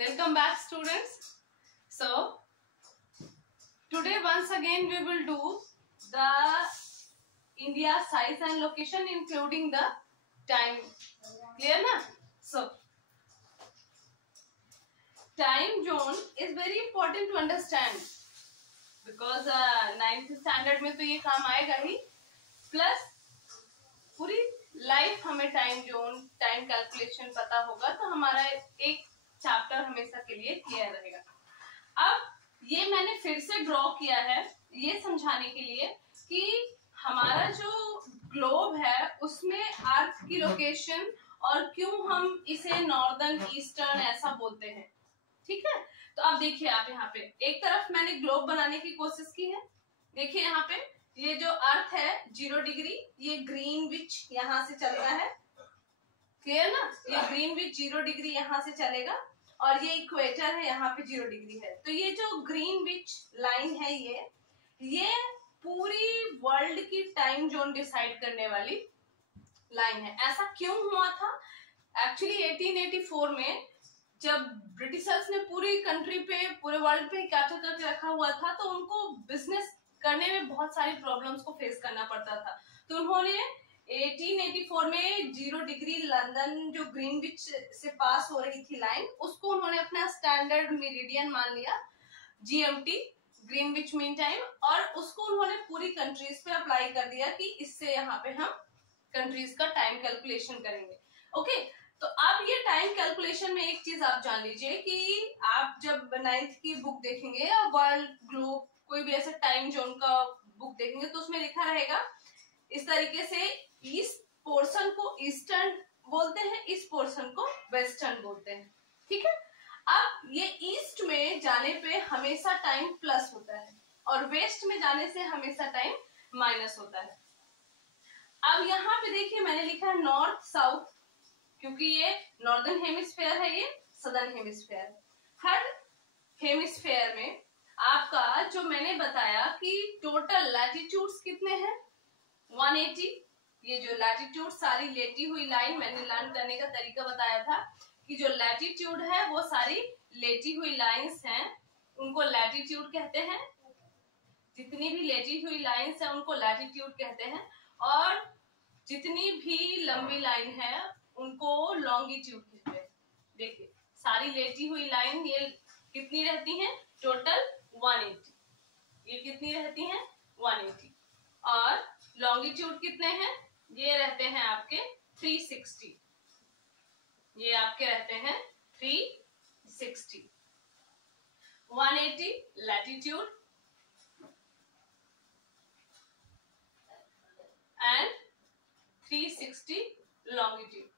Welcome back, students. So today once again we will do the India size and location including the time. Clear na? So time zone is very important to understand because 9th standard में तो ये काम आएगा ही, plus पूरी life हमें time zone time calculation पता होगा तो हमारा एक चैप्टर हमेशा के लिए क्लियर रहेगा। अब ये मैंने फिर से ड्रॉ किया है ये समझाने के लिए कि हमारा जो ग्लोब है उसमें अर्थ की लोकेशन और क्यों हम इसे नॉर्दर्न ईस्टर्न ऐसा बोलते हैं। ठीक है, तो अब देखिए आप यहाँ पे एक तरफ मैंने ग्लोब बनाने की कोशिश की है। देखिए यहाँ पे ये जो अर्थ है 0 डिग्री, ये ग्रीनविच यहाँ से चलता है, क्लियर ना? ये ग्रीनविच 0 डिग्री यहाँ से चलेगा और ये इक्वेटर है यहाँ पे 0 डिग्री है। तो ये जो ग्रीनविच लाइन है ये पूरी वर्ल्ड की टाइम जोन डिसाइड करने वाली लाइन है। ऐसा क्यों हुआ था? एक्चुअली 1884 में जब ब्रिटिशर्स ने पूरी कंट्री पे पूरे वर्ल्ड पे कैप्चर करके रखा हुआ था तो उनको बिजनेस करने में बहुत सारी प्रॉब्लम्स को फेस करना पड़ता था। तो उन्होंने 1884 में 0 डिग्री लंदन जो ग्रीनविच से पास हो रही थी लाइन, उसको उन्होंने अपना स्टैंडर्ड मेरिडियन मान लिया, GMT ग्रीनविच मीन टाइम, और उसको उन्होंने पूरी कंट्रीज पे अप्लाई कर दिया कि इससे यहाँ पे हम कंट्रीज का टाइम कैलकुलेशन करेंगे। ओके, तो अब ये टाइम कैलकुलेशन में एक चीज आप जान लीजिए कि आप जब 9th की बुक देखेंगे या वर्ल्ड ग्लोब कोई भी ऐसा टाइम जोन का बुक देखेंगे तो उसमें लिखा रहेगा इस तरीके से, ईस्ट पोर्शन को ईस्टर्न बोलते हैं, इस पोर्शन को वेस्टर्न बोलते हैं। ठीक है, अब ये ईस्ट में जाने पे हमेशा टाइम प्लस होता है और वेस्ट में जाने से हमेशा टाइम माइनस होता है। अब यहाँ पे देखिए मैंने लिखा है नॉर्थ साउथ, क्योंकि ये नॉर्दर्न हेमिस्फेयर है, ये सदर्न हेमिस्फेयर। हर हेमिस्फेयर में आपका जो मैंने बताया कि टोटल लैटिट्यूड्स कितने हैं 180। ये जो लैटिट्यूड सारी लेटी हुई लाइन मैंने लर्न करने का तरीका बताया था कि जो लैटिट्यूड है वो सारी लेटी हुई लाइंस हैं, उनको लैटिट्यूड कहते हैं। जितनी भी लेटी हुई लाइंस हैं उनको लैटिट्यूड कहते हैं और जितनी भी लंबी लाइन है उनको लॉन्गिट्यूड कहते हैं। देखिए सारी लेटी हुई लाइन ये कितनी रहती हैं? टोटल 180। ये कितनी रहती हैं? 180। और लॉन्गिट्यूड कितने हैं? ये रहते हैं आपके 360। ये आपके रहते हैं 360। 180 लैटिट्यूड एंड 360 लॉन्गिट्यूड।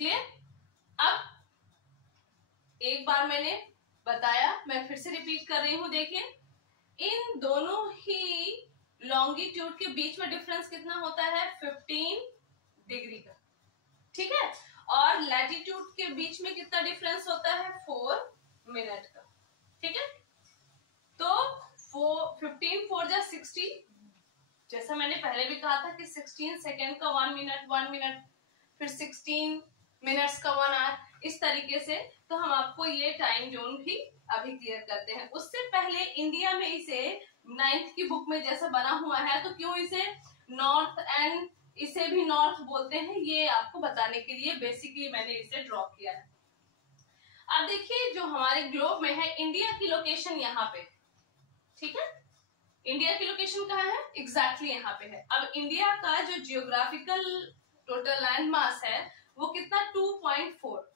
क्लियर? अब एक बार मैंने बताया, मैं फिर से रिपीट कर रही हूं। देखिए इन दोनों ही लॉन्गिट्यूड के बीच में डिफरेंस कितना होता है? 15 डिग्री का। ठीक है, और लैटिट्यूड के बीच में कितना डिफरेंस होता है? 4 मिनट का। ठीक है, तो 15 4 जा 60, जैसा मैंने पहले भी कहा था कि 16 सेकेंड का 1 मिनट, 1 मिनट फिर 16 मिनट्स का 1 आवर, इस तरीके से। तो हम आपको ये टाइम जोन भी अभी क्लियर करते हैं। उससे पहले इंडिया में इसे 9th की बुक में जैसा बना हुआ है तो क्यों इसे नॉर्थ एंड इसे भी नॉर्थ बोलते हैं, ये आपको बताने के लिए बेसिकली मैंने इसे ड्रॉ किया है। अब देखिए जो हमारे ग्लोब में है इंडिया की लोकेशन यहाँ पे। ठीक है, इंडिया की लोकेशन कहाँ है? एग्जैक्टली यहाँ पे है। अब इंडिया का जो जियोग्राफिकल टोटल लैंड मास है वो कितना? 2.4।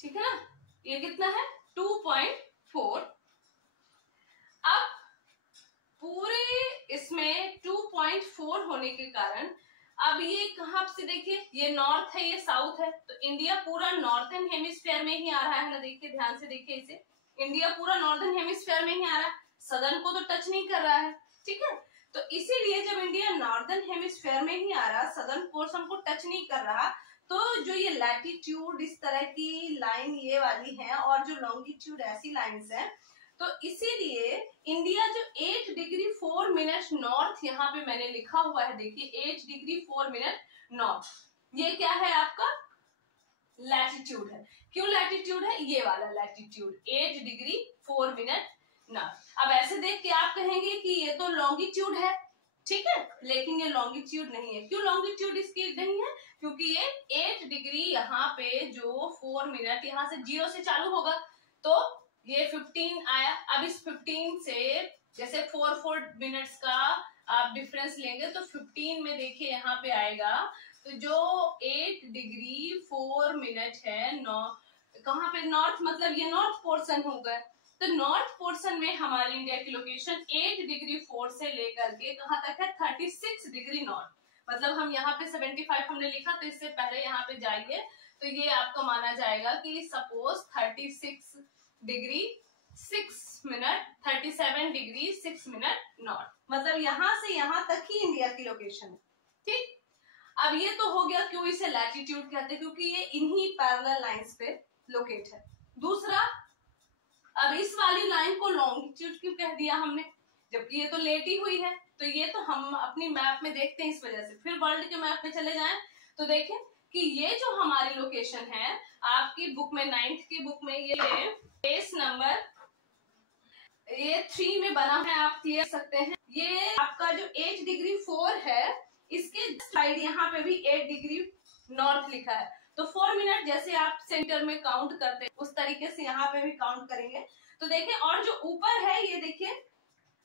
ठीक है ना, ये कितना है? 2.4। अब पूरे इसमें 2.4 होने के कारण अब ये कहां से, देखिए ये नॉर्थ है ये साउथ है, तो इंडिया पूरा नॉर्थर्न हेमिस्फेयर में ही आ रहा है ना। देखिए ध्यान से देखिए इसे, इंडिया पूरा नॉर्दर्न हेमिस्फेयर में ही आ रहा है, सदर्न को तो टच नहीं कर रहा है। ठीक है, तो इसीलिए जब इंडिया नॉर्दर्न हेमिस्फेयर में ही आ रहा, सदर्न पोर्शन को टच नहीं कर रहा, तो जो ये लैटिट्यूड इस तरह की लाइन ये वाली है और जो लॉन्गिट्यूड ऐसी लाइंस है, तो इसीलिए इंडिया जो 8 डिग्री 4 मिनट नॉर्थ यहाँ पे मैंने लिखा हुआ है, देखिए 8 डिग्री 4 मिनट नॉर्थ, ये क्या है आपका लैटिट्यूड है। क्यों लैटिट्यूड है? ये वाला लैटिट्यूड 8 डिग्री 4 मिनट नॉर्थ। अब ऐसे देख के आप कहेंगे कि ये तो लॉन्गिट्यूड है, ठीक है, लेकिन ये लॉन्गिट्यूड नहीं है। क्यों लॉन्गिट्यूड इसकी नहीं है? क्योंकि ये 8 डिग्री यहाँ पे जो 4 मिनट यहाँ से 0 से चालू होगा तो ये 15 आया। अब इस 15 से जैसे 4 मिनट्स का आप डिफरेंस लेंगे तो 15 में देखिए यहाँ पे आएगा, तो जो 8 डिग्री 4 मिनट है कहाँ पे नॉर्थ, मतलब ये नॉर्थ पोर्शन होगा। तो नॉर्थ पोर्शन में हमारी इंडिया की लोकेशन 8 डिग्री 4 से लेकर के कहाँ तक है 36 डिग्री नॉर्थ। मतलब हम यहाँ पे 75 हमने लिखा, तो इससे पहले यहाँ पे जाइए तो ये आपका माना जाएगा कि suppose 36 degree 6 minute 37 degree 6 minute north, मतलब यहाँ से यहाँ तक ही इंडिया की लोकेशन है, ठीक। अब ये तो हो गया क्यों इसे लैटिट्यूड कहते हैं, क्योंकि ये इन्हीं पैरेलल लाइंस पे लोकेट है। दूसरा, अब इस वाली लाइन को लॉन्गिट्यूड क्यों कह दिया हमने, जबकि ये तो लेटी हुई है। तो ये तो हम अपनी मैप में देखते हैं इस वजह से। फिर वर्ल्ड के मैप में चले जाएं तो देखें कि ये जो हमारी लोकेशन है आपकी बुक में 9th की बुक में ये पेज नंबर ये 3 में बना है, आप क्लियर सकते हैं। ये आपका जो 8 डिग्री 4 है इसके साइड यहाँ पे भी 8 डिग्री नॉर्थ लिखा है। तो 4 मिनट जैसे आप सेंटर में काउंट करते हैं उस तरीके से यहाँ पे भी काउंट करेंगे तो देखें। और जो ऊपर है ये देखिए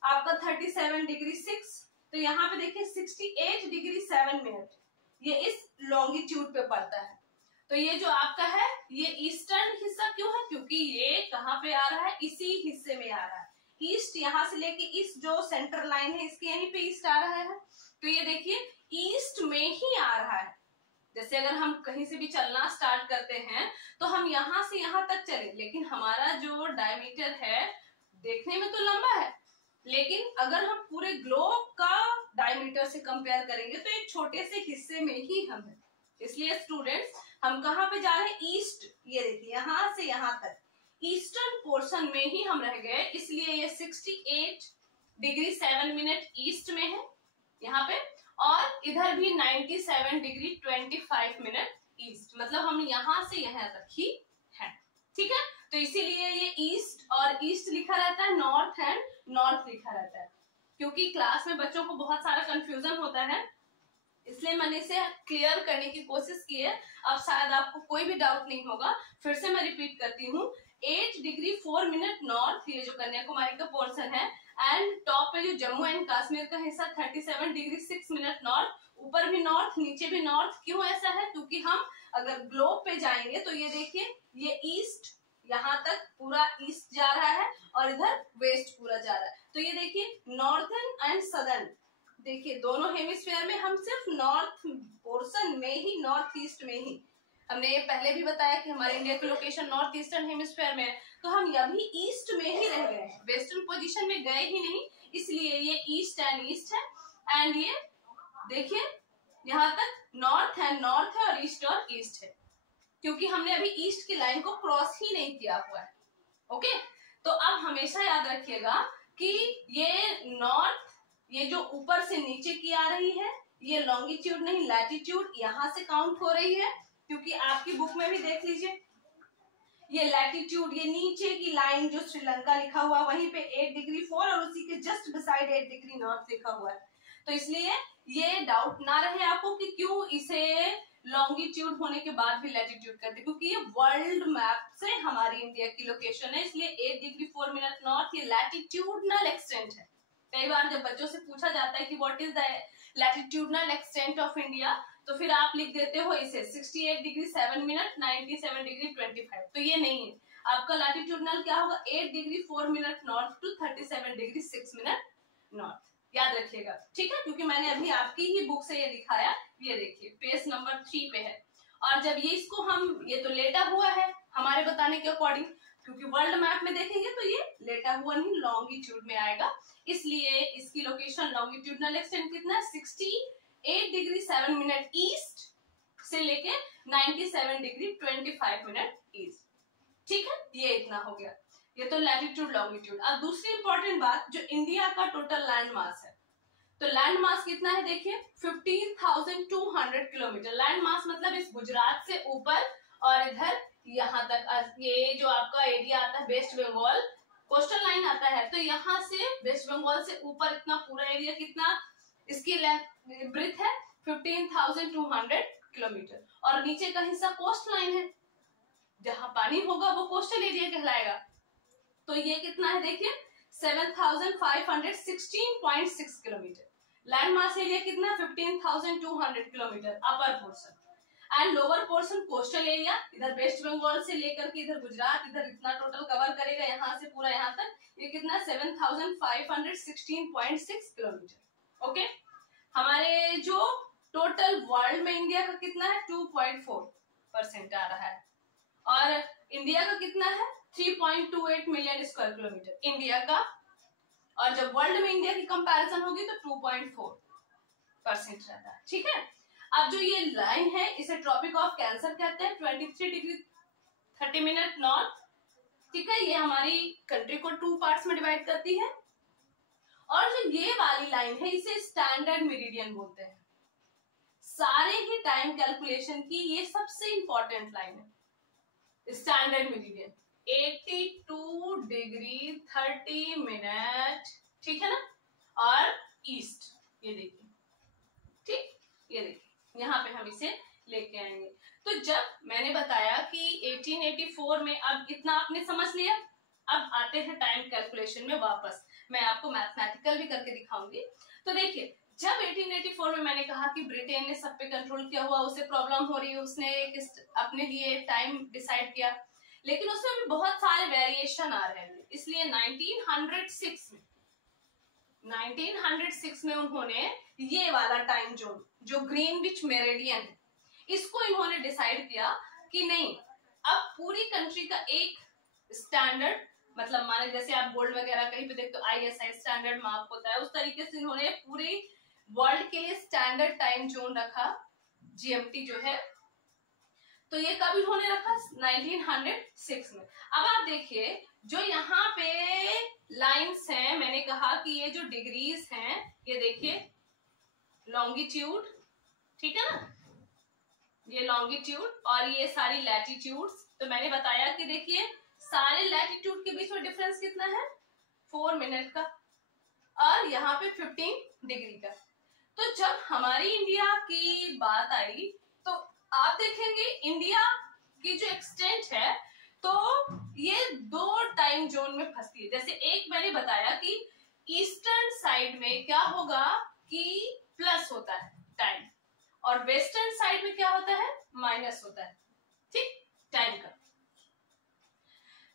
आपका 37 डिग्री 6, तो यहाँ पे देखिए 68 डिग्री 7 मिनट, ये इस लॉन्गिट्यूड पे पड़ता है। तो ये जो आपका है ये ईस्टर्न हिस्सा क्यों है, क्योंकि ये कहाँ पे आ रहा है, इसी हिस्से में आ रहा है। ईस्ट यहाँ से लेके इस जो सेंटर लाइन है इसके यहीं पे ईस्ट आ रहा है। तो ये देखिए ईस्ट में ही आ रहा है। जैसे अगर हम कहीं से भी चलना स्टार्ट करते हैं तो हम यहाँ से यहाँ तक चले, लेकिन हमारा जो डायमीटर है देखने में तो लंबा है, लेकिन अगर हम पूरे ग्लोब का डायमीटर से कंपेयर करेंगे तो एक छोटे से हिस्से में ही हम हैं। इसलिए स्टूडेंट्स हम कहाँ पे जा रहे हैं, ईस्ट। ये देखिए यहाँ से यहाँ तक ईस्टर्न पोर्शन में ही हम रह गए, इसलिए ये 68 डिग्री 7 मिनट ईस्ट में है यहाँ पे, और इधर भी 97 डिग्री 25 मिनट ईस्ट, मतलब हम यहाँ से यहाँ तक ही है, ठीक है। तो इसीलिए ये ईस्ट और ईस्ट लिखा रहता है, नॉर्थ एंड नॉर्थ लिखा रहता है, क्योंकि क्लास में बच्चों को बहुत सारा कंफ्यूजन होता है, इसलिए मैंने इसे क्लियर करने की कोशिश की है। अब शायद आपको कोई भी डाउट नहीं होगा, फिर से मैं रिपीट करती हूँ। 8 डिग्री 4 मिनट नॉर्थ, ये जो कन्याकुमारी का पोर्शन है, एंड टॉप पे जो जम्मू एंड कश्मीर का हिस्सा 37 डिग्री 6 मिनट नॉर्थ, ऊपर भी नॉर्थ नीचे भी नॉर्थ। क्यों ऐसा है, क्योंकि हम अगर ग्लोब पे जाएंगे तो ये देखिए ये ईस्ट यहाँ तक पूरा ईस्ट जा रहा है और इधर वेस्ट पूरा जा रहा है। तो ये देखिए नॉर्थन एंड सदर्न, देखिए दोनों हेमिस्फीयर में हम सिर्फ नॉर्थ पोर्शन में ही, नॉर्थ ईस्ट में ही, हमने ये पहले भी बताया कि हमारे इंडिया की लोकेशन नॉर्थ ईस्टर्न हेमिस्फीयर में है, तो हम अभी ईस्ट में ही रह गए हैं, वेस्टर्न पोजीशन में गए ही नहीं, इसलिए ये ईस्ट एंड ईस्ट है। एंड ये देखिए यहाँ तक नॉर्थ है और ईस्ट है, क्योंकि हमने अभी ईस्ट की लाइन को क्रॉस ही नहीं किया हुआ है। ओके, तो अब हमेशा याद रखिएगा कि ये नॉर्थ, ये जो ऊपर से नीचे की आ रही है, ये लॉन्गिट्यूड नहीं लैटिट्यूड यहाँ से काउंट हो रही है, क्योंकि आपकी बुक में भी देख लीजिए ये लैटिट्यूड, ये नीचे की लाइन जो श्रीलंका लिखा हुआ वहीं पे 8 डिग्री 4 और उसी के जस्ट बिसाइड 8 डिग्री नॉर्थ लिखा हुआ है। तो इसलिए ये डाउट ना रहे आपको कि क्यों इसे लॉन्गिट्यूड होने के बाद भी लैटिट्यूड करते, क्योंकि ये वर्ल्ड मैप से हमारी इंडिया की लोकेशन है, इसलिए 8 डिग्री 4 मिनट नॉर्थ ये लैटिट्यूडनल एक्सटेंट है। कई बार जब बच्चों से पूछा जाता है कि what is the latitudinal extent of India, तो फिर आप लिख देते हो इसे 68 डिग्री 7 मिनट 97 डिग्री 25, तो ये नहीं है। आपका लैटिट्यूडनल क्या होगा, 8 degree 4 minute north to 37 degree 6 minute north, याद रखिएगा, ठीक है। क्योंकि मैंने अभी आपकी ही बुक से ये दिखाया, ये देखिए पेज नंबर 3 पे है। और जब ये इसको हम, ये तो लेटा हुआ है हमारे बताने के अकॉर्डिंग, क्योंकि वर्ल्ड मैप में देखेंगे तो ये लेटा हुआ नहीं लॉन्गिट्यूड में आएगा, इसलिए इसकी लोकेशन लॉन्गिट्यूडनल एक्सटेंट कितना है 68 डिग्री 7 मिनट ईस्ट से लेके 97 डिग्री 25 मिनट ईस्ट, ठीक है। ये इतना हो गया। ये तो लैटिट्यूड लॉन्गिट्यूड। अब दूसरी इंपॉर्टेंट बात, जो इंडिया का टोटल लैंड मास है, तो लैंड मास कितना है देखिए 15,200 किलोमीटर। लैंड मास मतलब इस गुजरात से ऊपर और इधर यहाँ तक, ये जो आपका एरिया आता है वेस्ट बंगाल, कोस्टल लाइन आता है, तो यहाँ से वेस्ट बंगाल से ऊपर इतना पूरा एरिया कितना, इसकी ब्रीथ है 15,200 किलोमीटर। और नीचे का हिस्सा कोस्ट लाइन है, जहां पानी होगा वो कोस्टल एरिया कहलाएगा। तो ये कितना है देखिए 7,516.6 किलोमीटर। लैंड मास एरिया कितना 15,200 kilometre upper portion, and lower portion coastal area, इधर वेस्ट बंगाल से लेकर के इधर गुजरात, इधर इतना टोटल कवर करेगा यहाँ से पूरा यहाँ तक, ये कितना 7,516.6 किलोमीटर। ओके, हमारे जो टोटल वर्ल्ड में इंडिया का कितना है 2.4% आ रहा है, और इंडिया का कितना है 3.28 मिलियन स्क्वायर किलोमीटर इंडिया का, और जब वर्ल्ड में इंडिया की कंपैरिजन होगी तो 2.4% रहता है। ठीक है, अब जो ये लाइन है इसे ट्रॉपिक ऑफ कैंसर कहते हैं, 23 डिग्री 30 मिनट नॉर्थ। ठीक है, ये हमारी कंट्री को 2 पार्ट्स में डिवाइड करती है। और जो ये वाली लाइन है इसे स्टैंडर्ड मेरिडियन बोलते हैं। सारे ही टाइम कैलकुलेशन की ये सबसे इंपॉर्टेंट लाइन है, स्टैंडर्ड मेरिडियन 82 डिग्री 30 मिनट, ठीक है ना, और ईस्ट, ये देखिए, ठीक, ये देखिए यहाँ पे हम इसे लेके आएंगे। तो जब मैंने बताया कि 1884 में, अब इतना आपने समझ लिया, अब आते हैं टाइम कैलकुलेशन में वापस, मैं आपको मैथमेटिकल भी करके दिखाऊंगी। तो देखिए, जब 1884 में मैंने कहा कि ब्रिटेन ने सब पे कंट्रोल किया हुआ, उसे प्रॉब्लम हो रही है, उसने अपने लिए टाइम डिसाइड किया, लेकिन उसमें भी बहुत सारे वेरिएशन आ रहे हैं, इसलिए 1906 में उन्होंने ये वाला टाइम जोन जो ग्रीनविच मेरिडियन है, इसको इन्होंने डिसाइड किया कि नहीं, अब पूरी कंट्री का एक स्टैंडर्ड, मतलब माने जैसे आप बोर्ड वगैरह कहीं पे देखते हो ISI स्टैंडर्ड मार्क होता है, उस तरीके से इन्होंने पूरी वर्ल्ड के लिए स्टैंडर्ड टाइम जोन रखा, GMT जो है। तो ये कब इन्होंने रखा 1906 में। अब आप देखिए, जो यहाँ पे लाइंस हैं, मैंने कहा कि ये जो डिग्रीज हैं, ये देखिए लॉन्गिट्यूड, ठीक है ना, ये लॉन्गिट्यूड, और ये सारी लैटिट्यूड्स। तो मैंने बताया कि देखिए सारे लैटिट्यूड के बीच में डिफरेंस कितना है 4 मिनट का, और यहाँ पे 15 डिग्री का। तो जब हमारी इंडिया की बात आई तो आप देखेंगे इंडिया की जो एक्सटेंट है, तो ये 2 टाइम जोन में फंसती है। जैसे एक मैंने बताया कि ईस्टर्न साइड में क्या होगा कि प्लस होता है टाइम, और वेस्टर्न साइड में क्या होता है माइनस होता है, ठीक, टाइम का।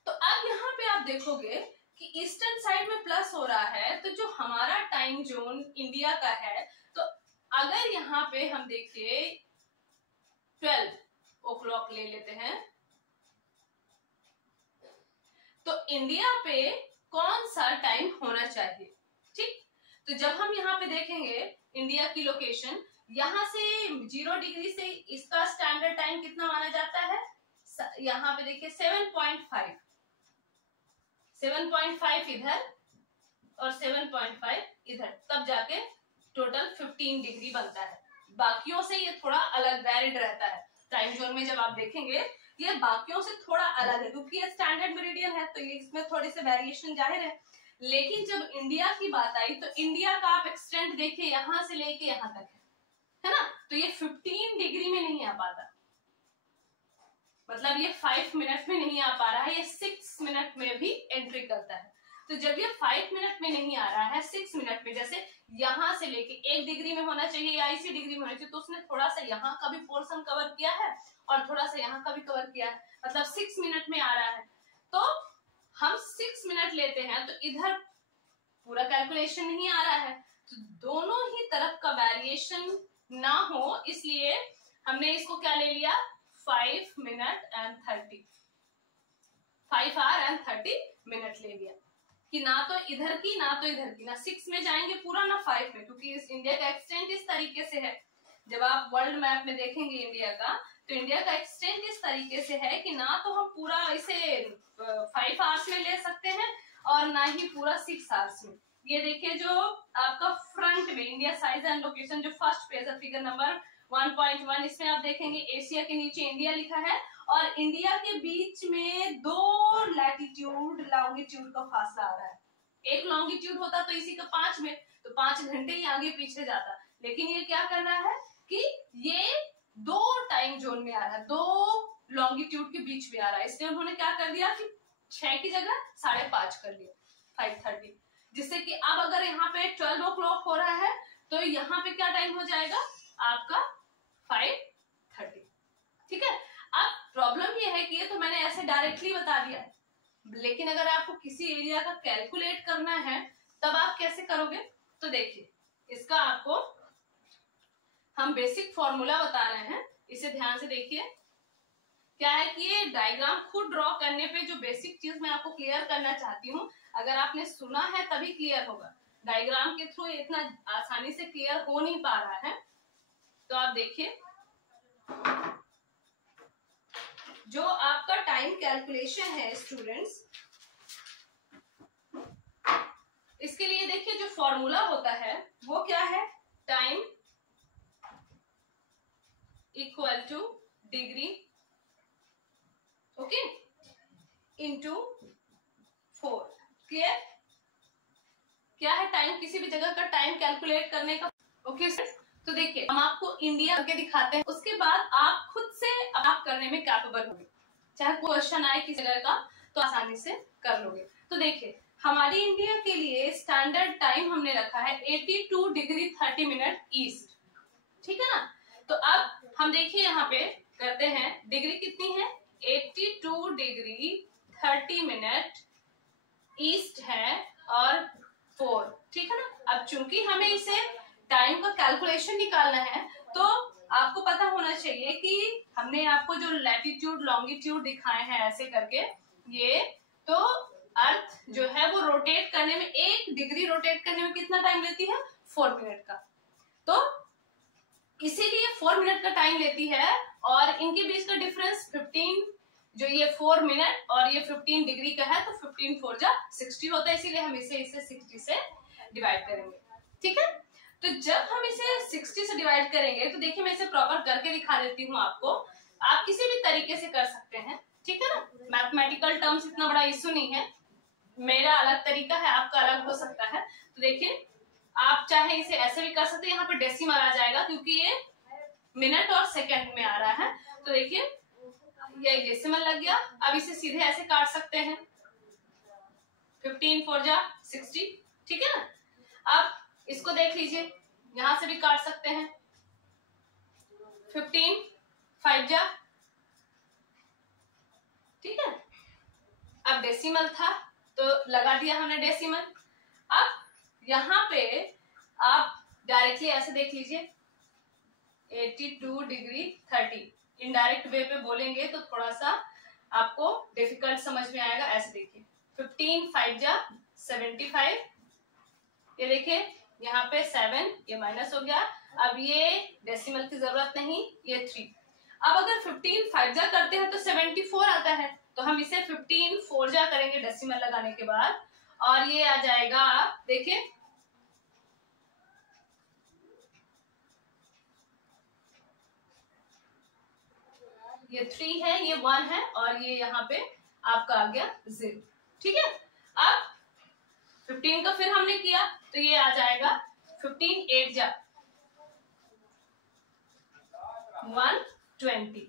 तो अब यहाँ पे आप देखोगे कि ईस्टर्न साइड में प्लस हो रहा है, तो जो हमारा टाइम जोन इंडिया का है, तो अगर यहाँ पे हम देखिए 12 o'clock ले लेते हैं, तो इंडिया पे कौन सा टाइम होना चाहिए, ठीक। तो जब हम यहाँ पे देखेंगे इंडिया की लोकेशन, यहाँ से 0 डिग्री से इसका स्टैंडर्ड टाइम कितना माना जाता है, यहाँ पे देखिए 7.5 इधर और 7.5 इधर, तब जाके टोटल 15 डिग्री बनता है। बाकियों से ये थोड़ा अलग वैरिड रहता है टाइम जोन में, जब आप देखेंगे ये बाकियों से थोड़ा अलग है, क्योंकि ये स्टैंडर्ड मेरिडियन है, तो ये इसमें थोड़े से वेरिएशन जाहिर है। लेकिन जब इंडिया की बात आई, तो इंडिया का आप एक्सटेंट देखिए, यहां से लेके यहां तक है ना, तो ये 15 डिग्री में नहीं आ पाता, मतलब ये 5 मिनट में नहीं आ पा रहा है, ये 6 मिनट में भी एंट्री करता है। तो जब ये 5 मिनट में नहीं आ रहा है, 6 मिनट में, जैसे यहां से लेके 1 डिग्री में होना चाहिए या इसी डिग्री में होना चाहिए, तो उसने थोड़ा सा यहाँ का भी पोर्शन कवर किया है और थोड़ा सा यहाँ का भी कवर किया है, मतलब 6 मिनट में आ रहा है। तो हम 6 मिनट लेते हैं, तो इधर पूरा कैलकुलेशन नहीं आ रहा है, तो दोनों ही तरफ का वेरिएशन ना हो, इसलिए हमने इसको क्या ले लिया 5 minute and 30, 5 our and 30 minute ले लिया, कि ना तो इधर की ना तो इधर की, ना 6 में जाएंगे पूरा ना 5 में, क्योंकि इस इंडिया का एक्सटेंट इस तरीके से है, जब आप वर्ल्ड मैप में देखेंगे इंडिया का, तो इंडिया का एक्सटेंट इस तरीके से है कि ना तो हम पूरा इसे 5 आवर्स में ले सकते हैं और ना ही पूरा 6 आवर्स में। ये देखिए जो आपका फ्रंट में इंडिया साइज एंड लोकेशन जो फर्स्ट पेज है फिगर नंबर 1.1, इसमें आप देखेंगे एशिया के नीचे इंडिया लिखा है और इंडिया के बीच में 2 लैटिट्यूड लॉन्गिट्यूड का फासला आ रहा है। एक लॉन्गिट्यूड होता तो इसी का 5 में, तो 5 घंटे ही आगे पीछे जाता, लेकिन ये क्या कर रहा है कि ये 2 टाइम जोन में आ रहा है, 2 लॉन्गिट्यूड के बीच में आ रहा है, इसलिए उन्होंने क्या कर दिया कि 6 की जगह 5:30 कर दिया, 5:30, जिससे कि अब अगर यहाँ पे 12 o'clock हो रहा है तो यहाँ पे क्या टाइम हो जाएगा आपका 5:30। ठीक है, अब प्रॉब्लम ये है कि ये तो मैंने ऐसे डायरेक्टली बता दिया, लेकिन अगर आपको किसी एरिया का कैलकुलेट करना है तब आप कैसे करोगे? तो देखिए इसका आपको हम बेसिक फॉर्मूला बता रहे हैं, इसे ध्यान से देखिए। क्या है कि ये डायग्राम खुद ड्रॉ करने पे जो बेसिक चीज मैं आपको क्लियर करना चाहती हूँ, अगर आपने सुना है तभी क्लियर होगा, डायग्राम के थ्रू इतना आसानी से क्लियर हो नहीं पा रहा है। तो आप देखिए जो आपका टाइम कैलकुलेशन है स्टूडेंट्स, इसके लिए देखिए जो फॉर्मूला होता है वो क्या है, time equal two degree okay into 4। Clear? क्या है टाइम, किसी भी जगह का टाइम कैलकुलेट करने का। ओके तो देखिए हम आपको इंडिया करके दिखाते हैं, उसके बाद आप खुद से आप करने में कैपेबल होंगे, चाहे क्वेश्चन आए किसी जगह का तो आसानी से कर लोगे। तो देखिए हमारी इंडिया के लिए स्टैंडर्ड टाइम हमने रखा है 82 डिग्री 30 मिनट ईस्ट। ठीक है ना, तो अब हम देखिए यहाँ पे करते हैं, डिग्री कितनी है 82 डिग्री 30 मिनट ईस्ट है और 4। ठीक है ना, अब चूंकि हमें इसे टाइम का कैलकुलेशन निकालना है तो आपको पता होना चाहिए कि हमने आपको जो लैटिट्यूड लॉन्गिट्यूड दिखाए हैं ऐसे करके, ये तो अर्थ जो है वो रोटेट करने में 1 डिग्री रोटेट करने में कितना टाइम लेती है 4 मिनट का, तो इसीलिए 4 मिनट का टाइम लेती है और इनके बीच का डिफरेंस 15, जो ये 4 मिनट और ये 15 डिग्री का है तो 15 4 जा 60 होता है, इसीलिए हम इसे 60 से डिवाइड करेंगे। ठीक है, तो जब हम इसे 60 से डिवाइड करेंगे तो देखिए मैं इसे प्रॉपर करके दिखा देती हूँ आपको, आप किसी भी तरीके से कर सकते हैं। ठीक है ना, मैथमेटिकल टर्म्स इतना बड़ा इश्यू नहीं है, मेरा अलग तरीका है आपका अलग हो सकता है। तो देखिए आप चाहे इसे ऐसे भी कर सकते हैं, यहाँ पे डेसिमल आ जाएगा क्योंकि ये मिनट और सेकंड में आ रहा है, तो देखिए ये डेसिमल लग गया। अब इसे सीधे ऐसे काट सकते हैं, 15 4 जा 60। ठीक है ना, अब इसको देख लीजिए, यहां से भी काट सकते हैं, 15 5 जा। ठीक है, अब डेसिमल था तो लगा दिया हमने डेसिमल। अब यहाँ पे आप डायरेक्टली ऐसे देख लीजिए 82 डिग्री 30, इनडायरेक्ट वे पे बोलेंगे तो थोड़ा सा आपको डिफिकल्ट समझ में आएगा। ऐसे देखिए 15 5 जा 75, ये देखिए यहाँ पे 7, ये माइनस हो गया, अब ये डेसिमल की जरूरत नहीं, ये 3। अब अगर 15 5 जा करते हैं तो 74 आता है, तो हम इसे 15 4 जा करेंगे डेसिमल लगाने के बाद और ये आ जाएगा, देखिए ये 3 है, ये 1 है और ये यहाँ पे आपका आ गया 0। ठीक है, अब 15 का फिर हमने किया तो ये आ जाएगा 15 8 जा 120,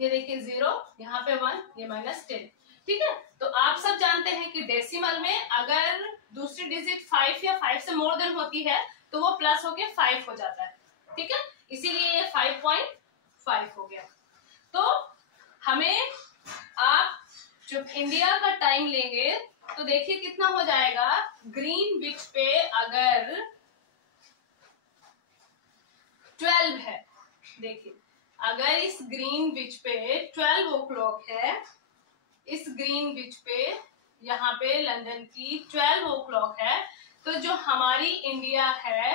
ये देखिए 0, यहाँ पे 1, ये -10। ठीक है, तो आप सब जानते हैं कि डेसिमल में अगर दूसरी डिजिट 5 या 5 से मोर देन होती है तो वो प्लस होके 5 हो जाता है। ठीक है, इसीलिए ये 5.5 हो गया। तो हमें आप जब इंडिया का टाइम लेंगे तो देखिए कितना हो जाएगा, ग्रीनविच पे अगर 12 है, देखिए अगर इस ग्रीनविच पे 12 o'clock है, इस ग्रीनविच पे यहाँ पे लंदन की 12 o'clock है, तो जो हमारी इंडिया है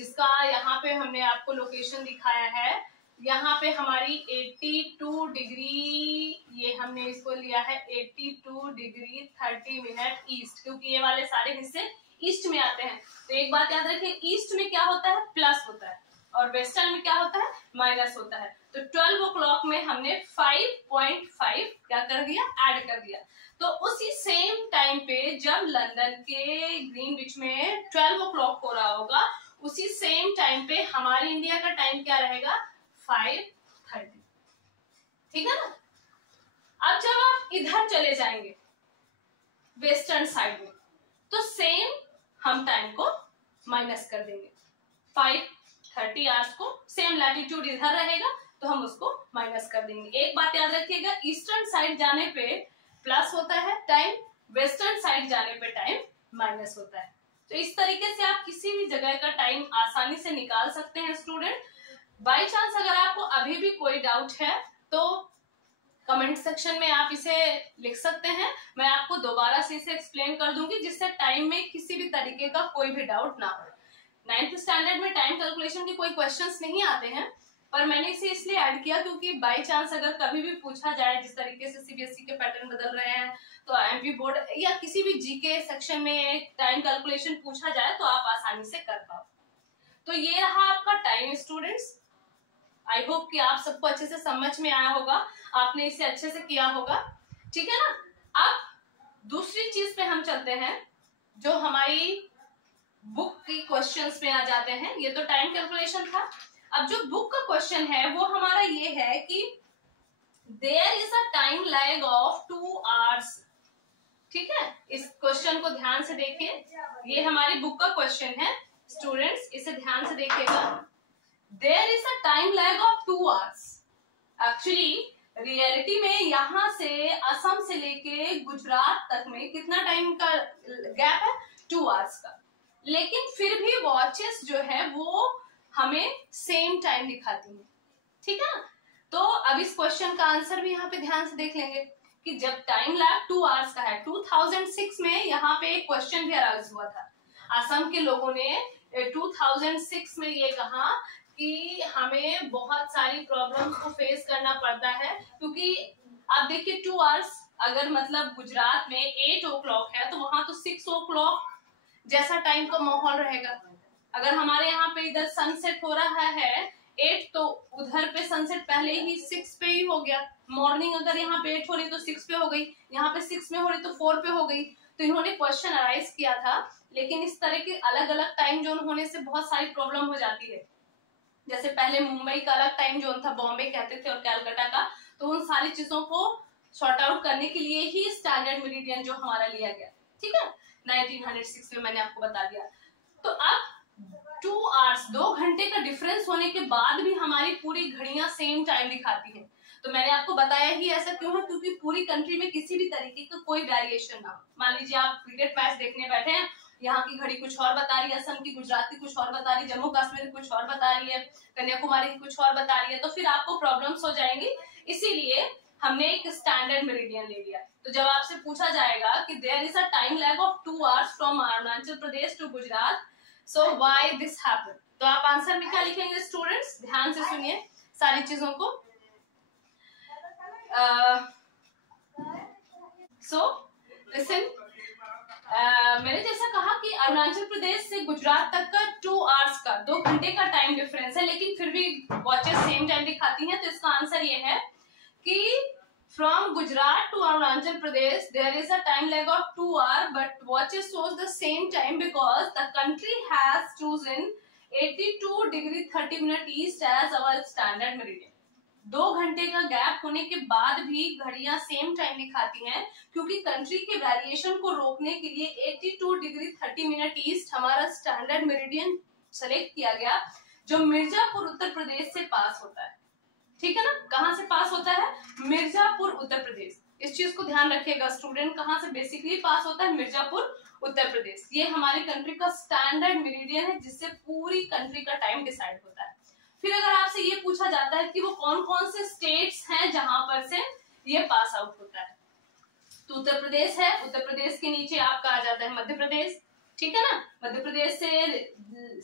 जिसका यहाँ पे हमने आपको लोकेशन दिखाया है। यहाँ पे हमारी 82 डिग्री, ये हमने इसको लिया है 82 डिग्री 30 मिनट ईस्ट, क्योंकि ये वाले सारे हिस्से ईस्ट में आते हैं। तो एक बात याद रखिए, ईस्ट में क्या होता है, प्लस होता है, और वेस्टर्न में क्या होता है, माइनस होता है। तो 12 o'clock में हमने 5.5 क्या कर दिया, ऐड कर दिया। तो उसी सेम टाइम पे जब लंदन के ग्रीनविच में 12 o'clock हो रहा होगा, उसी सेम टाइम पे हमारे इंडिया का टाइम क्या रहेगा, 5:30। ठीक है ना। अब जब आप इधर चले जाएंगे वेस्टर्न साइड में, तो सेम हम टाइम को माइनस कर देंगे। 5:30 आवर्स को सेम लैटिट्यूड इधर रहेगा तो हम उसको माइनस कर देंगे। एक बात याद रखिएगा, ईस्टर्न साइड जाने पे प्लस होता है टाइम, वेस्टर्न साइड जाने पे टाइम माइनस होता है। तो इस तरीके से आप किसी भी जगह का टाइम आसानी से निकाल सकते हैं स्टूडेंट। बाय चांस अगर आपको अभी भी कोई डाउट है तो कमेंट सेक्शन में आप इसे लिख सकते हैं, मैं आपको दोबारा से इसे एक्सप्लेन कर दूंगी, जिससे टाइम में किसी भी तरीके का कोई भी डाउट ना हो। 9th स्टैंडर्ड में टाइम कैलकुलेशन के कोई क्वेश्चंस नहीं आते हैं, पर मैंने इसे इसलिए ऐड किया क्योंकि बाय चांस अगर कभी भी पूछा जाए, जिस तरीके से सीबीएसई के पैटर्न बदल रहे हैं, तो एमपी बोर्ड या किसी भी जीके सेक्शन में टाइम कैलकुलेशन पूछा जाए तो आप आसानी से कर पाओ। तो ये रहा आपका टाइम स्टूडेंट्स। आई होप कि आप सबको अच्छे से समझ में आया होगा, आपने इसे अच्छे से किया होगा। ठीक है ना। अब दूसरी चीज पे हम चलते हैं, जो हमारी बुक की क्वेश्चंस में आ जाते हैं। ये तो टाइम कैलकुलेशन था। अब जो बुक का क्वेश्चन है वो हमारा ये है कि there is a time lag of 2 hours। ठीक है, इस क्वेश्चन को ध्यान से देखिए, ये हमारी बुक का क्वेश्चन है स्टूडेंट्स, इसे ध्यान से देखिएगा। There is a time lag of 2 hours। Actually reality में यहां से असम से लेके गुजरात तक में कितना टाइम का गैप है, 2 hours का, लेकिन फिर भी वॉचेस जो है वो हमें सेम टाइम दिखाती है। ठीक है ना। तो अब इस क्वेश्चन का आंसर भी यहाँ पे ध्यान से देख लेंगे कि जब टाइम लैग 2 hours का है, 2006 में यहाँ पे एक क्वेश्चन भी अराइज हुआ था। असम के लोगों ने 2006 में ये कहा कि हमें बहुत सारी प्रॉब्लम्स को फेस करना पड़ता है, क्योंकि आप देखिए 2 hours अगर मतलब गुजरात में 8 o'clock है तो वहां तो 6 o'clock जैसा टाइम का माहौल रहेगा। अगर हमारे यहाँ पे इधर सनसेट हो रहा है 8, तो उधर पे सनसेट पहले ही 6 पे ही हो गया। मॉर्निंग अगर यहाँ पे 8 हो रही तो 6 पे हो गई, यहाँ पे 6 में हो रही तो 4 पे हो गई। तो इन्होंने क्वेश्चन अराइज किया था, लेकिन इस तरह के अलग अलग टाइम जोन होने से बहुत सारी प्रॉब्लम हो जाती है। जैसे पहले मुंबई का अलग टाइम जोन था, बॉम्बे कहते थे, और कैलकाटा का, तो उन सारी चीजों को सॉर्ट आउट करने के लिए ही स्टैंडर्ड मेरिडियन जो हमारा लिया गया। ठीक है, 1906 में मैंने आपको बता दिया। तो अब 2 hours 2 घंटे का डिफरेंस होने के बाद भी हमारी पूरी घड़ियां सेम टाइम दिखाती हैं। तो मैंने आपको बताया ही ऐसा क्यों है, क्योंकि पूरी कंट्री में किसी भी तरीके का कोई वेरिएशन ना हो। मान लीजिए आप क्रिकेट मैच देखने बैठे हैं, यहाँ की घड़ी कुछ और बता रही है, असम की, गुजरात की कुछ और बता रही है, जम्मू कश्मीर की कुछ और बता रही है, कन्याकुमारी की कुछ और बता रही है, तो फिर आपको प्रॉब्लम्स हो जाएंगी। इसीलिए हमने एक स्टैंडर्ड मेरिडियन ले लिया। तो जब आपसे पूछा जाएगा कि there is a time lag of 2 hours from Arunachal Pradesh to Gujarat, so why this happen, तो आप आंसर में क्या लिखेंगे स्टूडेंट्स, ध्यान से सुनिए सारी चीजों को। सो लिसन, मैंने जैसा कहा कि अरुणाचल प्रदेश से गुजरात तक का 2 hours का 2 घंटे का टाइम डिफरेंस है, लेकिन फिर भी वॉचेस सेम टाइम दिखाती हैं। तो इसका आंसर ये है कि from Gujarat to Arunachal Pradesh there is a time lag of 2 hours, but watches shows the same time because the country has chosen 82 degree 30 minute east as our standard meridian। 2 घंटे का gap होने के बाद भी घड़ियां same time दिखाती हैं, क्योंकि कंट्री के वेरिएशन को रोकने के लिए 82 डिग्री 30 मिनट ईस्ट हमारा स्टैंडर्ड मेरिडियन सेलेक्ट किया गया, जो मिर्जापुर उत्तर प्रदेश से पास होता है। ठीक है ना, कहां से पास होता है, मिर्जापुर उत्तर प्रदेश। इस चीज को ध्यान रखिएगा स्टूडेंट, कहां से बेसिकली पास होता है, मिर्जापुर उत्तर प्रदेश। ये हमारी कंट्री का स्टैंडर्ड मेरिडियन है, जिससे पूरी कंट्री का टाइम डिसाइड होता है। फिर अगर आपसे ये पूछा जाता है कि वो कौन कौन से स्टेट्स हैं जहां पर से ये पास आउट होता है, तो उत्तर प्रदेश है, उत्तर प्रदेश के नीचे आपका आ जाता है मध्य प्रदेश। ठीक है ना। मध्य प्रदेश से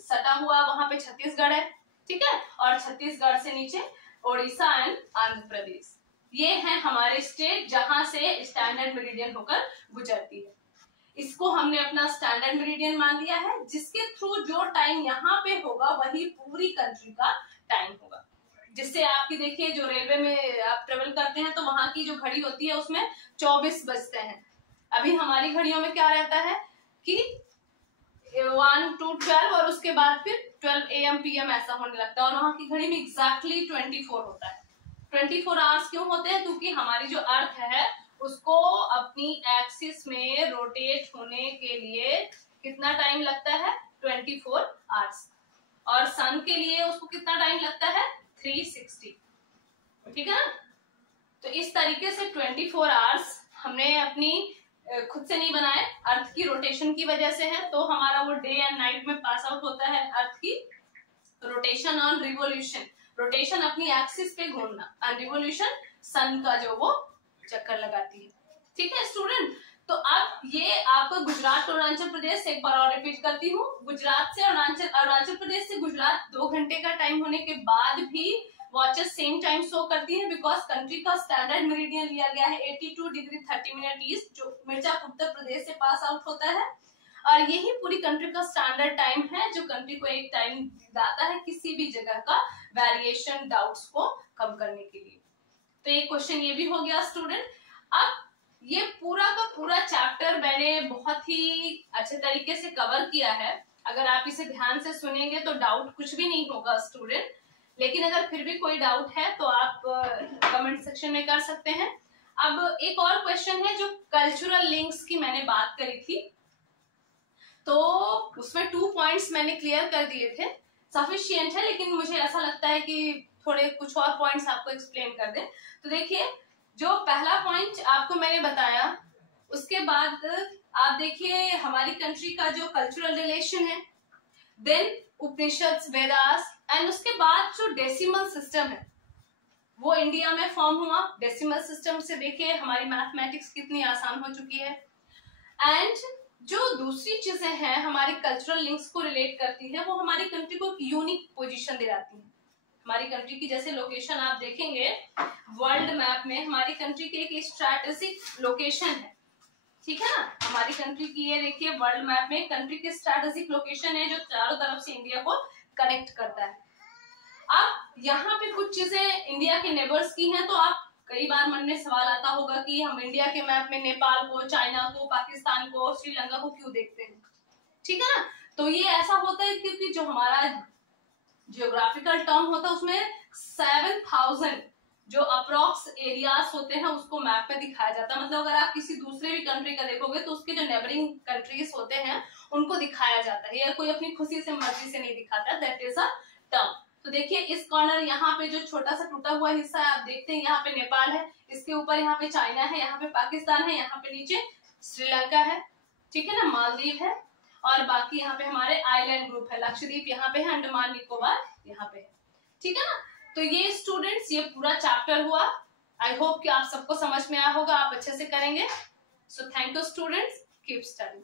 सटा हुआ वहां पे छत्तीसगढ़ है, ठीक है, और छत्तीसगढ़ से नीचे ओडिशा एंड आंध्र प्रदेश। ये है हमारे स्टेट जहां से स्टैंडर्ड मेरिडियन होकर गुजरती है। इसको हमने अपना स्टैंडर्ड मेरिडियन मान लिया है, जिसके थ्रू जो टाइम यहाँ पे होगा वही पूरी कंट्री का टाइम होगा। जिससे आपकी देखिए जो रेलवे में आप ट्रेवल करते हैं तो वहां की जो घड़ी होती है उसमें 24 बजते हैं। अभी हमारी घड़ियों में क्या रहता है कि 1 to 12 और उसके बाद फिर 12 AM PM ऐसा होने लगता है, और वहां की घड़ी में एग्जैक्टली 24 होता है। 24 आवर्स क्यों होते हैं? क्योंकि हमारी जो अर्थ है उसको अपनी एक्सिस में रोटेट होने के लिए कितना टाइम लगता है? 24 आवर्स। और सन के लिए उसको कितना टाइम लगता है? 360। ठीक है ना। तो इस तरीके से 24 आवर्स हमने अपनी खुद से नहीं बनाए, अर्थ की रोटेशन की वजह से है। तो हमारा वो डे एंड नाइट में पास आउट होता है अर्थ की रोटेशन ऑन रिवोल्यूशन। रोटेशन अपनी एक्सिस पे घूमना, और रिवोल्यूशन सन का जो वो चक्कर लगाती है। ठीक है स्टूडेंट। तो अब ये आपको गुजरात और अरुणाचल प्रदेश एक बार और रिपीट करती हूँ। गुजरात से अरुणाचल प्रदेश से गुजरात 2 घंटे का टाइम होने के बाद भी वॉचेस सेम टाइम शो करती है, बिकॉज कंट्री का स्टैंडर्ड मेरिडियन लिया गया है 82 डिग्री 30 मिनट ईस्ट, जो मिर्जापुर उत्तर प्रदेश से पास आउट होता है। और यही पूरी कंट्री का स्टैंडर्ड टाइम है जो कंट्री को एक टाइम दिलाता है किसी भी जगह का वेरिएशन डाउट्स को कम करने के लिए। तो एक क्वेश्चन ये भी हो गया स्टूडेंट। अब ये पूरा का पूरा चैप्टर मैंने बहुत ही अच्छे तरीके से कवर किया है। अगर आप इसे ध्यान से सुनेंगे तो डाउट कुछ भी नहीं होगा स्टूडेंट। लेकिन अगर फिर भी कोई डाउट है तो आप कमेंट सेक्शन में कर सकते हैं। अब एक और क्वेश्चन है जो कल्चरल लिंक्स की मैंने बात करी थी, तो उसमें 2 पॉइंट्स मैंने क्लियर कर दिए थे, सफिशिएंट है, लेकिन मुझे ऐसा लगता है कि थोड़े कुछ और पॉइंट्स आपको एक्सप्लेन कर दें। तो देखिए, जो पहला पॉइंट आपको मैंने बताया, उसके बाद आप देखिए हमारी कंट्री का जो कल्चरल रिलेशन है, देन उपनिषद, वेदास, एंड उसके बाद जो डेसिमल सिस्टम है वो इंडिया में फॉर्म हुआ। डेसिमल सिस्टम से देखिए हमारी मैथमेटिक्स कितनी आसान हो चुकी है। एंड जो दूसरी चीजें हैं हमारी कल्चरल लिंक्स को रिलेट करती है, वो हमारी कंट्री को एक यूनिक पोजीशन दिलाती है। हमारी कंट्री की जैसे लोकेशन आप देखेंगे वर्ल्ड मैप में, हमारी कंट्री की एक स्ट्रैटेजिक लोकेशन है। ठीक है ना। हमारी कंट्री की ये देखिए वर्ल्ड मैप में कंट्री की स्ट्रैटेजिक लोकेशन है जो चारों तरफ से इंडिया को कनेक्ट करता है। अब यहाँ पे कुछ चीजें इंडिया के नेबर्स की हैं, तो आप कई बार मन में सवाल आता होगा कि हम इंडिया के मैप में नेपाल को, चाइना को, पाकिस्तान को, श्रीलंका को क्यों देखते हैं। ठीक है ना। तो ये ऐसा होता है क्योंकि जो हमारा जियोग्राफिकल टर्म होता है उसमें 7000 जो अप्रोक्स एरियाज होते हैं उसको मैप में दिखाया जाता है। मतलब अगर आप किसी दूसरे भी कंट्री का देखोगे तो उसके जो नेबरिंग कंट्रीज होते हैं उनको दिखाया जाता है, या कोई अपनी खुशी से मर्जी से नहीं दिखाता। That is a term. तो देखिए इस कॉर्नर यहाँ पे जो छोटा सा टूटा हुआ हिस्सा है आप देखते हैं, यहाँ पे नेपाल है, इसके ऊपर यहाँ पे चाइना है, यहाँ पे पाकिस्तान है, यहाँ पे नीचे श्रीलंका है, ठीक है ना, मालदीव है, और बाकी यहाँ पे हमारे आइलैंड ग्रुप है, लक्षद्वीप यहाँ पे है, अंडमान निकोबार यहाँ पे है। ठीक है ना। तो ये स्टूडेंट्स ये पूरा चैप्टर हुआ। आई होप कि आप सबको समझ में आया होगा, आप अच्छे से करेंगे। So thank you students, keep studying.